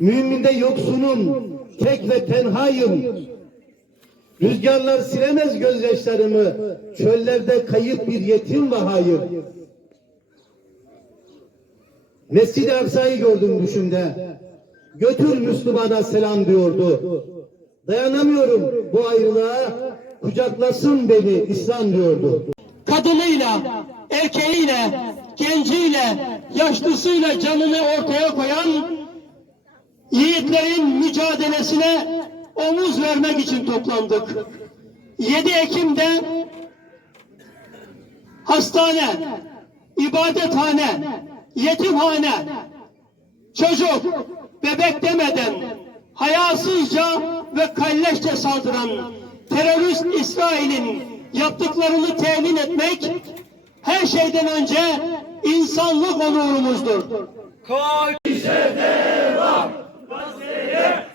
Müminde yoksunum, tek ve tenhayım. Rüzgarlar silemez gözyaşlarımı, çöllerde kayıp bir yetim ve hayır. Mescid-i Aksa'yı gördüm düşümde. Götür Müslümana selam diyordu. Dayanamıyorum bu ayrılığa, kucaklasın beni İslam diyordu. kadınıyla, erkeğiyle, genciyle, yaşlısıyla canını ortaya koyan yiğitlerin mücadelesine omuz vermek için toplandık. 7 Ekim'de hastane, ibadethane, yetimhane, çocuk, bebek demeden hayasızca ve kalleşçe saldıran terörist İsrail'in yaptıklarını temin etmek her şeyden önce insanlık onurumuzdur.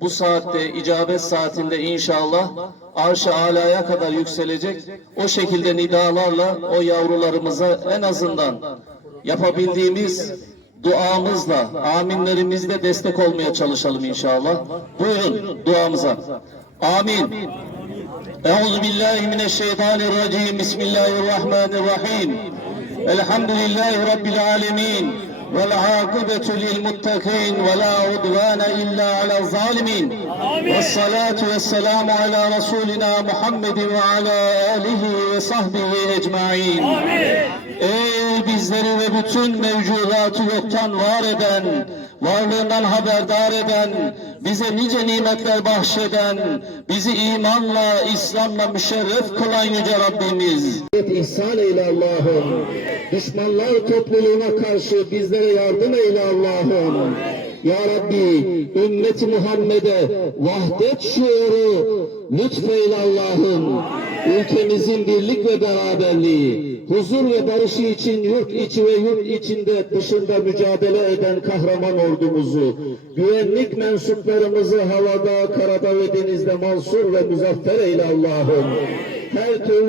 bu saatte, icabet saatinde inşallah arş-ı alaya kadar yükselecek. O şekilde nidalarla o yavrularımıza en azından yapabildiğimiz duamızla, aminlerimizle destek olmaya çalışalım inşallah. Buyurun duamıza. Amin. Euzu billahi mineşşeytanirracim. Bismillahirrahmanirrahim. Elhamdülillahi rabbil alamin. الرحمن الرحيم الحمد لله رب العالمين والعاقبة للمتقين ولا عدوان إلا على الظالمين والصلاة والسلام على رسولنا محمد وعلى آله وصحبه أجمعين Ey bizleri ve bütün mevcudatı yoktan var eden, varlığından haberdar eden, bize nice nimetler bahşeden, bizi imanla, İslam'la müşerref kılan yüce Rabbimiz. ihsan eyle Allah'ım. Düşmanlar topluluğuna karşı bizlere yardım eyle Allah'ım. Ya Rabbi, ümmeti Muhammed'e vahdet şuuru lütfeyle Allah'ım. Ülkemizin birlik ve beraberliği, huzur ve barışı için yurt içi ve yurt içinde dışında mücadele eden kahraman ordumuzu, güvenlik mensuplarımızı havada, karada ve denizde mansur ve muzaffer eyle Allah'ım. Her türlü